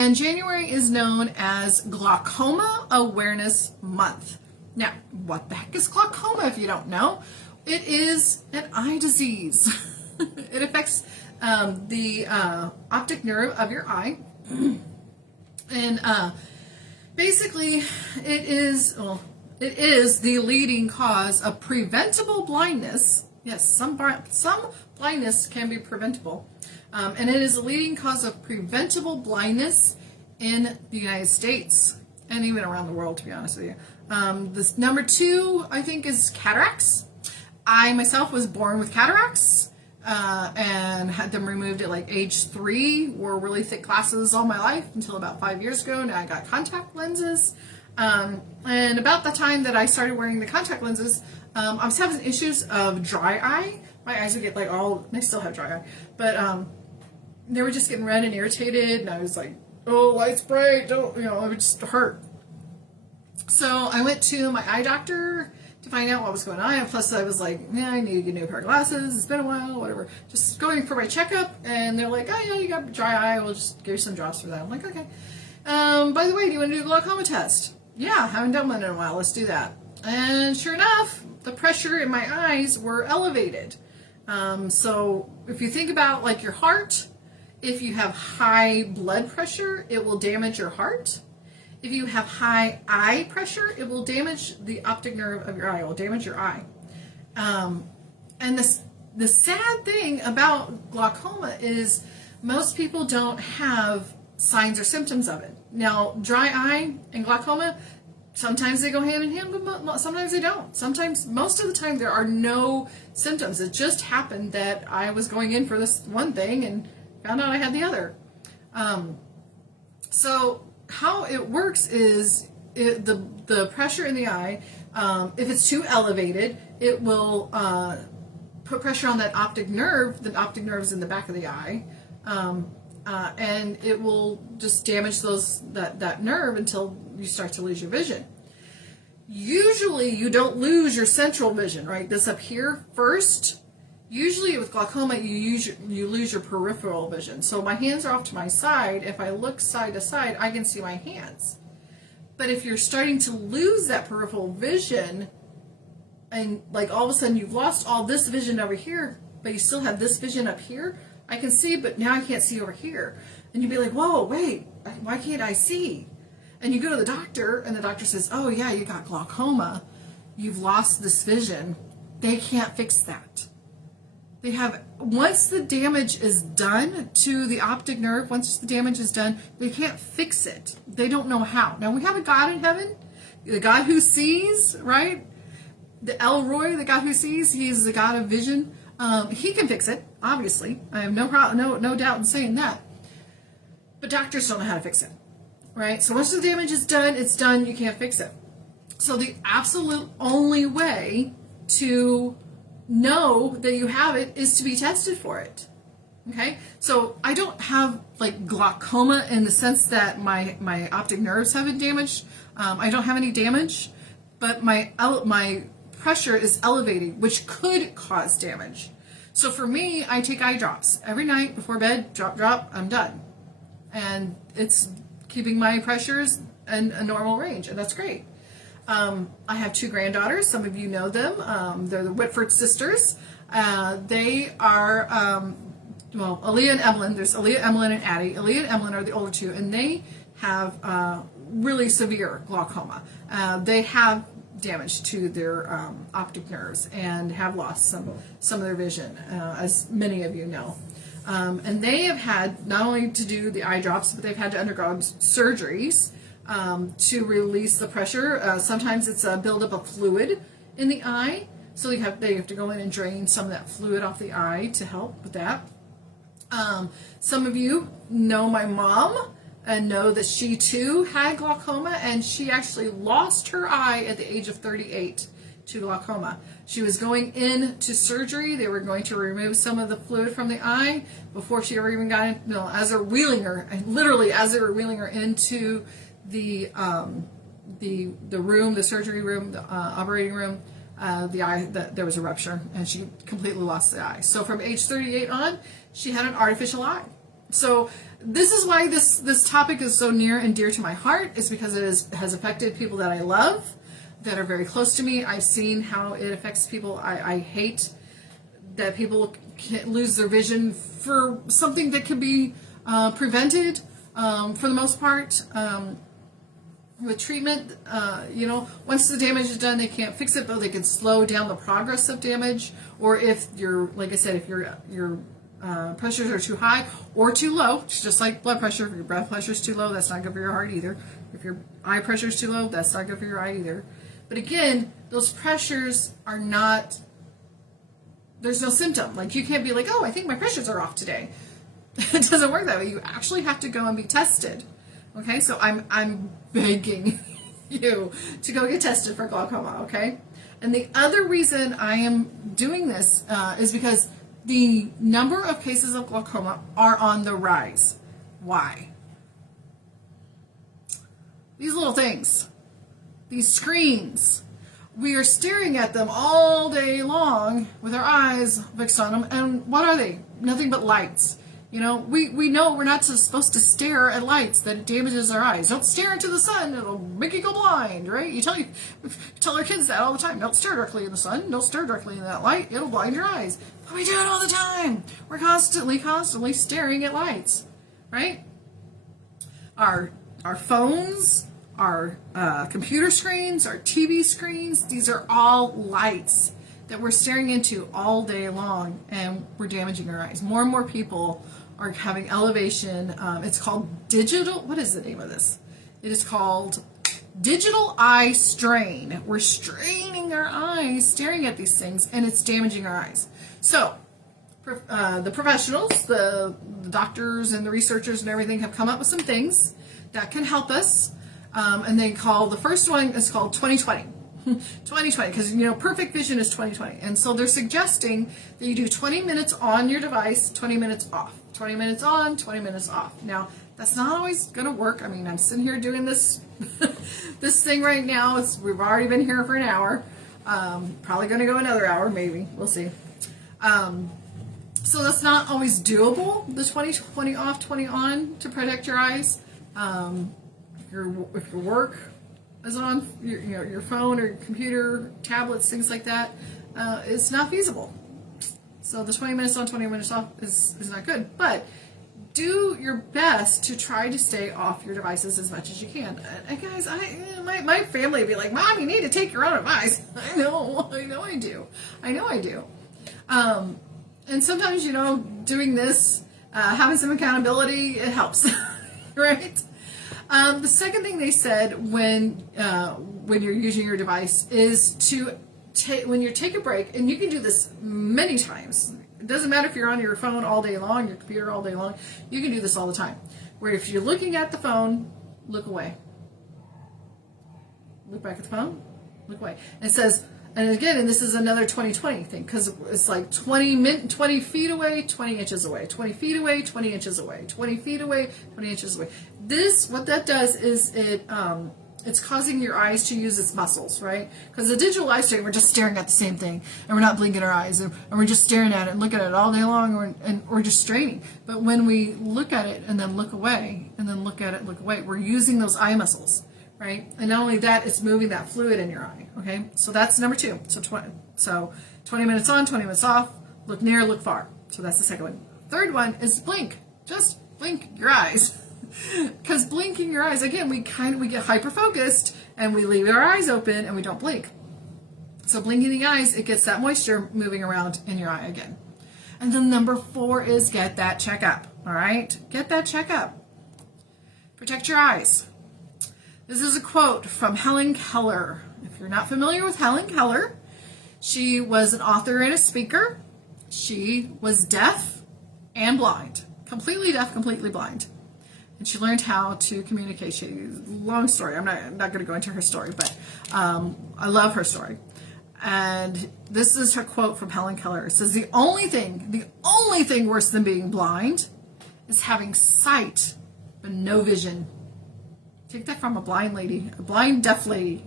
And January is known as Glaucoma Awareness Month. Now, what the heck is glaucoma if you don't know? It is an eye disease. It affects the optic nerve of your eye. And basically, it is the leading cause of preventable blindness. Yes, some blindness can be preventable. And it is the leading cause of preventable blindness in the United States and even around the world, to be honest with you. This number 2, I think, is cataracts. I myself was born with cataracts and had them removed at like age 3. Wore really thick glasses all my life until about 5 years ago. Now I got contact lenses. And about the time that I started wearing the contact lenses, I was having issues of dry eye. My eyes would get like I still have dry eye, but they were just getting red and irritated, and I was like, oh, light's bright, don't, it would just hurt. So I went to my eye doctor to find out what was going on, and plus I was like, yeah, I need to get a new pair of glasses, it's been a while, whatever. Just going for my checkup, and they're like, oh yeah, you got dry eye, we'll just give you some drops for that. I'm like, okay. By the way, do you want to do a glaucoma test? Yeah, haven't done one in a while, let's do that. And sure enough, the pressure in my eyes were elevated. So if you think about like your heart, if you have high blood pressure, it will damage your heart. If you have high eye pressure, it will damage the optic nerve of your eye. It will damage your eye. And the sad thing about glaucoma is most people don't have signs or symptoms of it. Now, dry eye and glaucoma, sometimes they go hand in hand, but sometimes they don't. Sometimes, most of the time, there are no symptoms. It just happened that I was going in for this one thing and found out I had the other. So how it works is the pressure in the eye, if it's too elevated, it will put pressure on that optic nerve. The optic nerve is in the back of the eye. And it will just damage that nerve until you start to lose your vision. Usually you don't lose your central vision, right? This up here first. Usually with glaucoma you lose your peripheral vision. So my hands are off to my side. If I look side to side, I can see my hands. But if you're starting to lose that peripheral vision, and like all of a sudden you've lost all this vision over here, but you still have this vision up here, I can see, but now I can't see over here. And you'd be like, whoa, wait, why can't I see? And you go to the doctor, and the doctor says, oh yeah, you got glaucoma. You've lost this vision. They can't fix that. Once the damage is done to the optic nerve, once the damage is done, they can't fix it. They don't know how. Now, we have a God in heaven, the God who sees, right? The El Roy, the God who sees, he's the God of vision. He can fix it, obviously. I have no doubt in saying that. But doctors don't know how to fix it, right? So once the damage is done, it's done. You can't fix it. So the absolute only way to know that you have it is to be tested for it. Okay? So I don't have like glaucoma in the sense that my optic nerves have been damaged. I don't have any damage, but my pressure is elevating, which could cause damage. So for me, I take eye drops every night before bed. Drop, I'm done. And it's keeping my pressures in a normal range, and that's great. I have 2 granddaughters. Some of you know them. They're the Whitford sisters. They are, Aaliyah and Evelyn. There's Aaliyah, Evelyn, and Addie. Aaliyah and Evelyn are the older 2, and they have really severe glaucoma. They have damage to their optic nerves and have lost some of their vision, as many of you know. And they have had not only to do the eye drops, but they've had to undergo surgeries to release the pressure. Sometimes it's a buildup of fluid in the eye, so they have to go in and drain some of that fluid off the eye to help with that. Some of you know my mom and know that she too had glaucoma, and she actually lost her eye at the age of 38 to glaucoma. She was going into surgery. They were going to remove some of the fluid from the eye before she ever even got in, as they're wheeling her, and literally as they were wheeling her into the room, the surgery room, the operating room, there was a rupture, and she completely lost the eye. So from age 38 on, she had an artificial eye. So this is why this topic is so near and dear to my heart, is because it has affected people that I love, that are very close to me. I've seen how it affects people. I hate that people can't lose their vision for something that can be prevented for the most part. With treatment, once the damage is done, they can't fix it, but they can slow down the progress of damage. Or if like I said, if your pressures are too high or too low, just like blood pressure, if your blood pressure is too low, that's not good for your heart either. If your eye pressure is too low, that's not good for your eye either. But again, those pressures are not, there's no symptom. Like, you can't be like, oh, I think my pressures are off today. It doesn't work that way. You actually have to go and be tested. Okay, so I'm begging you to go get tested for glaucoma, okay? And the other reason I am doing this is because the number of cases of glaucoma are on the rise. Why? These little things, these screens, we are staring at them all day long with our eyes fixed on them, and what are they? Nothing but lights. We know we're not supposed to stare at lights, that it damages our eyes. Don't stare into the sun, it'll make you go blind, right? You tell our kids that all the time. Don't stare directly in the sun, don't stare directly in that light, it'll blind your eyes. But we do it all the time. We're constantly staring at lights, right? Our phones, our computer screens, our TV screens, these are all lights that we're staring into all day long, and we're damaging our eyes. More and more people are having elevation. It's called digital, what is the name of this? It is called digital eye strain. We're straining our eyes, staring at these things, and it's damaging our eyes. So the professionals, the doctors and the researchers and everything have come up with some things that can help us. And they call, the first one is called 2020. 2020, because perfect vision is 2020, and so they're suggesting that you do 20 minutes on your device, 20 minutes off, 20 minutes on, 20 minutes off. Now, that's not always going to work. I mean, I'm sitting here doing this this thing right now. We've already been here for an hour, probably going to go another hour, maybe, we'll see. So that's not always doable, the 20 off, 20 on, to protect your eyes. If your work is on your phone or computer, tablets, things like that, it's not feasible. So the 20 minutes on, 20 minutes off is not good. But do your best to try to stay off your devices as much as you can. And guys, my family would be like, Mom, you need to take your own advice. I know I do. And sometimes, doing this, having some accountability, it helps, right? The second thing they said when you're using your device is to when you take a break, and you can do this many times. It doesn't matter if you're on your phone all day long, your computer all day long. You can do this all the time. Where if you're looking at the phone, look away. Look back at the phone, look away. And it says, and again, and this is another 20/20 thing, because it's like 20 feet away, 20 inches away, 20 feet away, 20 inches away, 20 feet away, 20 inches away. What that does is it's causing your eyes to use its muscles, right? Because the digital eye strain, we're just staring at the same thing, and we're not blinking our eyes, and we're just staring at it and looking at it all day long, and we're just straining. But when we look at it and then look away, and then look at it, look away, we're using those eye muscles, right? And not only that, it's moving that fluid in your eye, okay? So that's number 2. So 20 minutes on, 20 minutes off, look near, look far. So that's the second one. Third one is blink. Just blink your eyes. Because blinking your eyes, again, we get hyper focused and we leave our eyes open and we don't blink. So blinking the eyes, it gets that moisture moving around in your eye again. And then number 4 is get that checkup. All right, get that checkup. Protect your eyes. This is a quote from Helen Keller. If you're not familiar with Helen Keller, she was an author and a speaker. She was deaf and blind, completely deaf, completely blind. And she learned how to communicate. Long story. I'm not going to go into her story, but I love her story. And this is her quote from Helen Keller. It says, the only thing worse than being blind is having sight but no vision. Take that from a blind lady, a blind deaf lady.